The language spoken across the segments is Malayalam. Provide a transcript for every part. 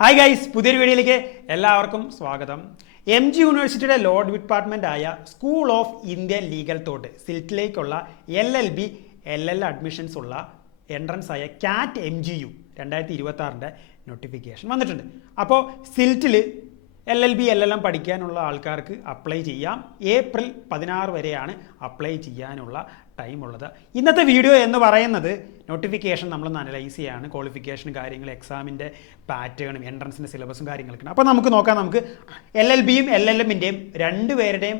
ഹായ് ഗൈസ്, പുതിയൊരു വീഡിയോയിലേക്ക് എല്ലാവർക്കും സ്വാഗതം. MG യൂണിവേഴ്സിറ്റിയുടെ ലോ ഡിപ്പാർട്ട്മെൻ്റ് ആയ school of Indian legal thought സിൽറ്റിലേക്കുള്ള LLB LL അഡ്മിഷൻസ് ഉള്ള എൻട്രൻസ് ആയ CAT MGU 2026 നോട്ടിഫിക്കേഷൻ വന്നിട്ടുണ്ട്. അപ്പോൾ സിൽറ്റിൽ LLB LLM പഠിക്കാനുള്ള ആൾക്കാർക്ക് അപ്ലൈ ചെയ്യാം. ഏപ്രിൽ 16 വരെയാണ് അപ്ലൈ ചെയ്യാനുള്ള ടൈം ഉള്ളത്. ഇന്നത്തെ വീഡിയോ എന്ന് പറയുന്നത് നോട്ടിഫിക്കേഷൻ നമ്മളൊന്ന് അനലൈസ് ചെയ്യാണ്. ക്വാളിഫിക്കേഷൻ കാര്യങ്ങൾ, എക്സാമിൻ്റെ പാറ്റേണും എൻട്രൻസിൻ്റെ സിലബസും കാര്യങ്ങളൊക്കെയാണ്. അപ്പോൾ നമുക്ക് നോക്കാം. നമുക്ക് LLBയും LLMൻ്റെയും രണ്ടുപേരുടെയും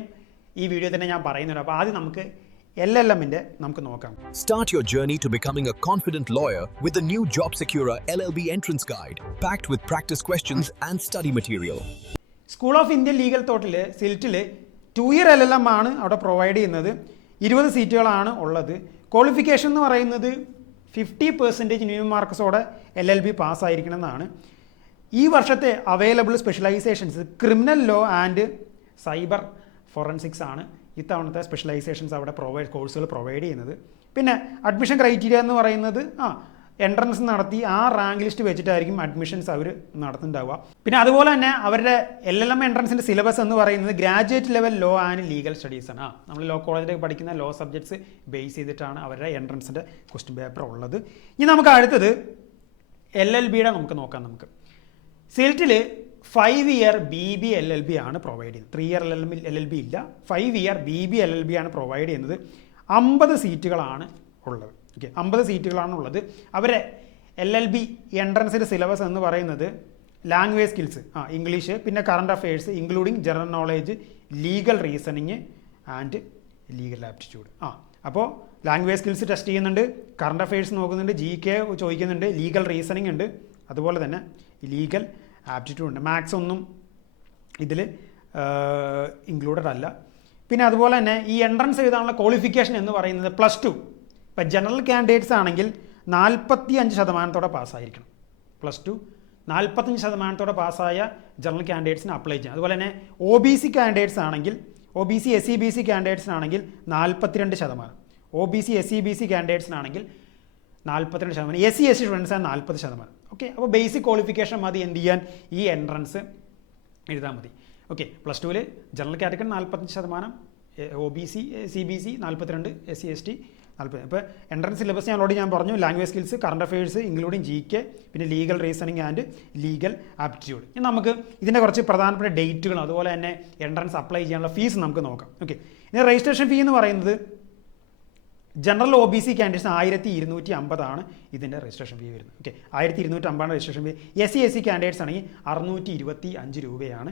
ഈ വീഡിയോ തന്നെ ഞാൻ പറയുന്നുണ്ട്. അപ്പോൾ ആദ്യം നമുക്ക് LLMൻ്റെ നമുക്ക് നോക്കാം. Start your journey to becoming a confident lawyer with the new Job Securer LLB Entrance Guide, packed with practice questions and study material. School of Indian legal തോട്ടിൽ സിൽറ്റിൽ 2 ഇയർ LLM ആണ് അവിടെ പ്രൊവൈഡ് ചെയ്യുന്നത്. 20 സീറ്റുകളാണ് ഉള്ളത്. ക്വാളിഫിക്കേഷൻ എന്ന് പറയുന്നത് 50% മിനിമം മാർക്സോടെ LLB പാസ്സായിരിക്കണം എന്നാണ്. ഈ വർഷത്തെ available specialisations criminal law and cyber forensics ആണ് ഇത്തവണത്തെ സ്പെഷ്യലൈസേഷൻസ് അവിടെ കോഴ്സുകൾ പ്രൊവൈഡ് ചെയ്യുന്നത്. പിന്നെ അഡ്മിഷൻ ക്രൈറ്റീരിയ എന്ന് പറയുന്നത് എൻട്രൻസ് നടത്തി ആ റാങ്ക് ലിസ്റ്റ് വെച്ചിട്ടായിരിക്കും അഡ്മിഷൻസ് അവർ നടത്തുന്നുണ്ടാവുക. പിന്നെ അതുപോലെ തന്നെ അവരുടെ LLM എൻട്രൻസിൻ്റെ സിലബസ് എന്ന് പറയുന്നത് graduate level law and legal studies ആണ്. നമ്മൾ ലോ കോളേജിലേക്ക് പഠിക്കുന്ന ലോ സബ്ജക്ട്സ് ബേസ് ചെയ്തിട്ടാണ് അവരുടെ എൻട്രൻസിൻ്റെ ക്വസ്റ്റ്യൻ പേപ്പർ ഉള്ളത്. ഇനി നമുക്ക് അടുത്തത് LLBയുടെ നമുക്ക് നോക്കാം. നമുക്ക് സിൽറ്റിൽ 5 ഇയർ BB LLB ആണ് പ്രൊവൈഡ് ചെയ്യുന്നത്. 3 ഇയർ LLB ഇല്ല, 5 ഇയർ BB LLB ആണ് പ്രൊവൈഡ് ചെയ്യുന്നത്. 50 സീറ്റുകളാണ് ഉള്ളത്. 50 സീറ്റുകളാണ് ഉള്ളത്. അവരെ LLB എൻട്രൻസിൻ്റെ സിലബസ് എന്ന് പറയുന്നത് ലാംഗ്വേജ് സ്കിൽസ്, ഇംഗ്ലീഷ്, പിന്നെ current affairs including general knowledge, legal reasoning and legal aptitude. അപ്പോൾ ലാംഗ്വേജ് സ്കിൽസ് ടെസ്റ്റ് ചെയ്യുന്നുണ്ട്, കറണ്ട് അഫയേഴ്സ് നോക്കുന്നുണ്ട്, GK ചോദിക്കുന്നുണ്ട്, ലീഗൽ റീസണിങ് ഉണ്ട്, അതുപോലെ തന്നെ ലീഗൽ ആപ്റ്റിറ്റ്യൂഡ് ഉണ്ട്. മാത്സ് ഒന്നും ഇതിൽ ഇൻക്ലൂഡഡ് അല്ല. പിന്നെ അതുപോലെ തന്നെ ഈ എൻട്രൻസ് എഴുതാനുള്ള ക്വാളിഫിക്കേഷൻ എന്ന് പറയുന്നത് +2. ഇപ്പം ജനറൽ കാൻഡിഡേറ്റ്സ് ആണെങ്കിൽ 45% പാസ്സായിരിക്കണം. +2 45% പാസ്സായ ജനറൽ കാൻഡിഡേറ്റ്സിന് അപ്ലൈ ചെയ്യാം. അതുപോലെ തന്നെ OBC കാൻഡിഡേറ്റ്സ് ആണെങ്കിൽ, OBC SC BC കാൻഡിഡേറ്റ്സിനാണെങ്കിൽ 42%, OBC SC BC കാൻഡിഡേറ്റ്സിനാണെങ്കിൽ 42%, SC ST സ്റ്റുഡൻസാണ് 40%. ഓക്കെ, അപ്പോൾ ബേസിക് ക്വാളിഫിക്കേഷൻ മതി എന്ത് ചെയ്യാൻ, ഈ എൻട്രൻസ് എഴുതാൻ മതി. ഓക്കെ, +2ൽ general category 45%, OBC CBC 42, SC ST 40. ഇപ്പോൾ എൻട്രൻസ് സിലബസ് ഞാൻ പറഞ്ഞു. Language skills, current affairs including GK, പിന്നെ legal reasoning and legal aptitude. ഇനി നമുക്ക് ഇതിൻ്റെ കുറച്ച് പ്രധാനപ്പെട്ട ഡേറ്റുകളും അതുപോലെ തന്നെ എൻട്രൻസ് അപ്ലൈ ചെയ്യാനുള്ള ഫീസ് നമുക്ക് നോക്കാം. ഓക്കെ, ഇനി രജിസ്ട്രേഷൻ ഫീ എന്ന് പറയുന്നത് ജനറൽ OBC കാൻഡിഡേറ്റ്സ് 1250 ആണ് ഇതിൻ്റെ രജിസ്ട്രേഷൻ ഫീ വരുന്നത്. ഓക്കെ, 1250 രജിസ്ട്രേഷൻ ഫീ. SC SC കാൻഡിഡേറ്റ്സ് ആണെങ്കിൽ 625 രൂപയാണ്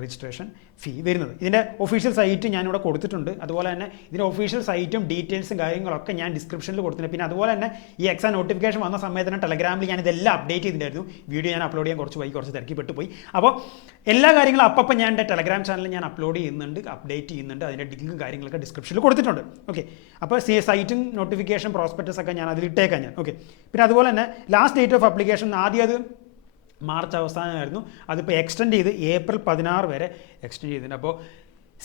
രജിസ്ട്രേഷൻ ഫീ വരുന്നത്. ഇതിൻ്റെ ഒഫീഷ്യൽ സൈറ്റ് ഞാനിവിടെ കൊടുത്തിട്ടുണ്ട്. അതുപോലെ തന്നെ ഇതിൻ്റെ ഒഫീഷ്യൽ സൈറ്റും ഡീറ്റെയിൽസും കാര്യങ്ങളൊക്കെ ഞാൻ ഡിസ്ക്രിപ്ഷനിൽ കൊടുത്തിട്ടുണ്ട്. പിന്നെ അതുപോലെ തന്നെ ഈ എക്സാം നോട്ടിഫിക്കേഷൻ വന്ന സമയത്ത് തന്നെ ടെലഗ്രാമിൽ ഞാൻ ഇതെല്ലാം അപ്ഡേറ്റ് ചെയ്തിട്ടുണ്ടായിരുന്നു. വീഡിയോ ഞാൻ അപ്ലോഡ് ചെയ്യാൻ കുറച്ച് തിരക്കിപ്പെട്ടു പോയി. അപ്പോൾ എല്ലാ കാര്യങ്ങളും അപ്പം ഞാൻ എൻ്റെ ടെലഗ്രാം ചാനലിൽ ഞാൻ അപ്ലോഡ് ചെയ്യുന്നുണ്ട്, അപ്ഡേറ്റ് ചെയ്യുന്നുണ്ട്. അതിൻ്റെ ലിങ്കും കാര്യങ്ങളൊക്കെ ഡിസ്ക്രിപ്ഷനിൽ കൊടുത്തിട്ടുണ്ട്. ഓക്കെ, അപ്പോൾ സൈറ്റും നോട്ടിഫിക്കേഷൻ പ്രോസ്പെക്ടസ് ഒക്കെ ഞാൻ അതിലിട്ടേക്കാം ഞാൻ. ഓക്കെ, പിന്നെ അതുപോലെ തന്നെ ലാസ്റ്റ് ഡേറ്റ് ഓഫ് അപ്ലിക്കേഷൻ ആദ്യം അത് മാർച്ച് അവസാനമായിരുന്നു. അതിപ്പോൾ എക്സ്റ്റെൻഡ് ചെയ്ത് ഏപ്രിൽ 16 വരെ എക്സ്റ്റെൻഡ് ചെയ്തിട്ടുണ്ട്. അപ്പോൾ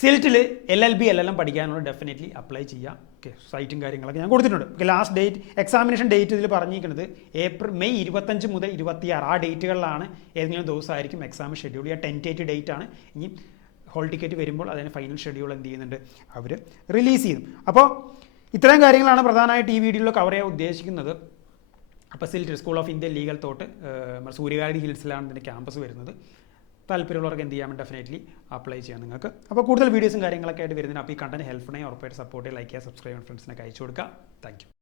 സിൽറ്റിൽ LLB LLM പഠിക്കാനുള്ള ഡെഫിനറ്റ്ലി അപ്ലൈ ചെയ്യാം. ഓക്കെ, സൈറ്റും കാര്യങ്ങളൊക്കെ ഞാൻ കൊടുത്തിട്ടുണ്ട്. Okay, last date examination date ഇതിൽ പറഞ്ഞിരിക്കുന്നത് മെയ് 25 മുതൽ 26 ആ ഡേറ്റുകളിലാണ്. ഏതെങ്കിലും ദിവസമായിരിക്കും എക്സാം ഷെഡ്യൂൾ ചെയ്യുക. ടെൻറ്റേറ്റീവ് ഡേറ്റ് ആണ്. ഇനി ഹോൾ ടിക്കറ്റ് വരുമ്പോൾ അതിന് ഫൈനൽ ഷെഡ്യൂൾ എന്ത് ചെയ്യുന്നുണ്ട്, അവർ റിലീസ് ചെയ്യും. അപ്പോൾ ഇത്രയും കാര്യങ്ങളാണ് പ്രധാനമായിട്ട് ഈ വീഡിയോയിൽ കവർ ചെയ്യാൻ ഉദ്ദേശിക്കുന്നത്. അപ്പോൾ SILT school of Indian legal thought Suryakari ഹിൽസിലാണ് ഇതിൻ്റെ ക്യാമ്പസ് വരുന്നത്. താല്പര്യമുള്ളവർക്ക് എന്ത് ചെയ്യാൻ ഡെഫിനറ്റ്ലി അപ്ലൈ ചെയ്യാം നിങ്ങൾക്ക്. അപ്പോൾ കൂടുതൽ വീഡിയോസും കാര്യങ്ങളൊക്കെ ആയിട്ട് വരുന്നതിന് അപ്പോൾ ഈ കണ്ടന്റ് ഹെൽപ്ഫുള്ളായി ഉറപ്പായിട്ട് സപ്പോർട്ട് ചെയ്യുക, ലൈക്ക് ചെയ്യുക, സബ്സ്ക്രൈബ് ചെയ്യുക, ഫ്രണ്ട്സിനൊക്കെ അയച്ചു കൊടുക്കുക. Thank you.